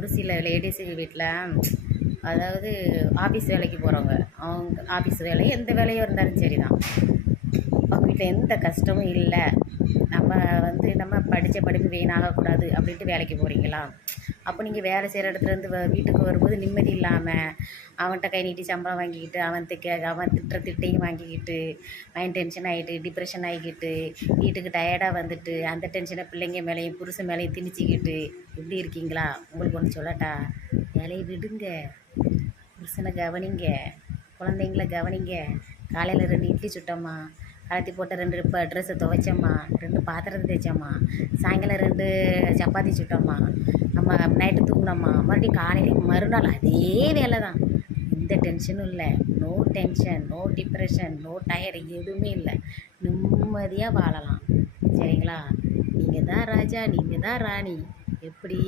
ஒரு சில லேடிஸு வீட்டில் அதாவது ஆஃபீஸ் வேலைக்கு போகிறவங்க, அவங்க ஆஃபீஸ் வேலை எந்த வேலையாக இருந்தாலும் சரி தான், அவங்க வீட்டில் எந்த கஷ்டமும் இல்லை, நம்ம படித்த படிப்பு வீணாகக்கூடாது அப்படின்ட்டு வேலைக்கு போகிறீங்களா? அப்போ நீங்கள் வேலை செய்கிற இடத்துலேருந்து வீட்டுக்கு வரும்போது நிம்மதி இல்லாமல் அவன்கிட்ட கை நீட்டி சம்பளம் வாங்கிக்கிட்டு அவன் திட்டுற திட்டையும் வாங்கிக்கிட்டு மைண்ட் டென்ஷன் ஆகிட்டு டிப்ரெஷன் ஆகிக்கிட்டு வீட்டுக்கு டயர்டாக வந்துட்டு அந்த டென்ஷனை பிள்ளைங்க மேலேயும் புருஷன் மேலேயும் திணிச்சிக்கிட்டு இப்படி இருக்கீங்களா? உங்களுக்கு ஒன்று சொல்லட்டா, வேலையை விடுங்க, புருஷனை கவனிங்க, குழந்தைங்கள கவனிங்க. காலையில் 2 இட்லி சுட்டோம்மா, கலத்தி போட்ட 2 ட்ரெஸ்ஸை துவைச்சோம்மா, 2 பாத்திரத்தை தேய்ச்சோம்மா, சாயங்காலம் 2 சப்பாத்தி சுட்டோம்மா, நம்ம நைட்டு தூங்கினோம்மா, மறுபடியும் காலையில் மறுநாள் அதே வேலை தான். எந்த டென்ஷனும் இல்லை, no tension, no depression, no tired, எதுவுமே இல்லை, நிம்மதியாக வாழலாம். சரிங்களா? நீங்கள் தான் ராஜா, நீங்கள் தான் ராணி. எப்படி?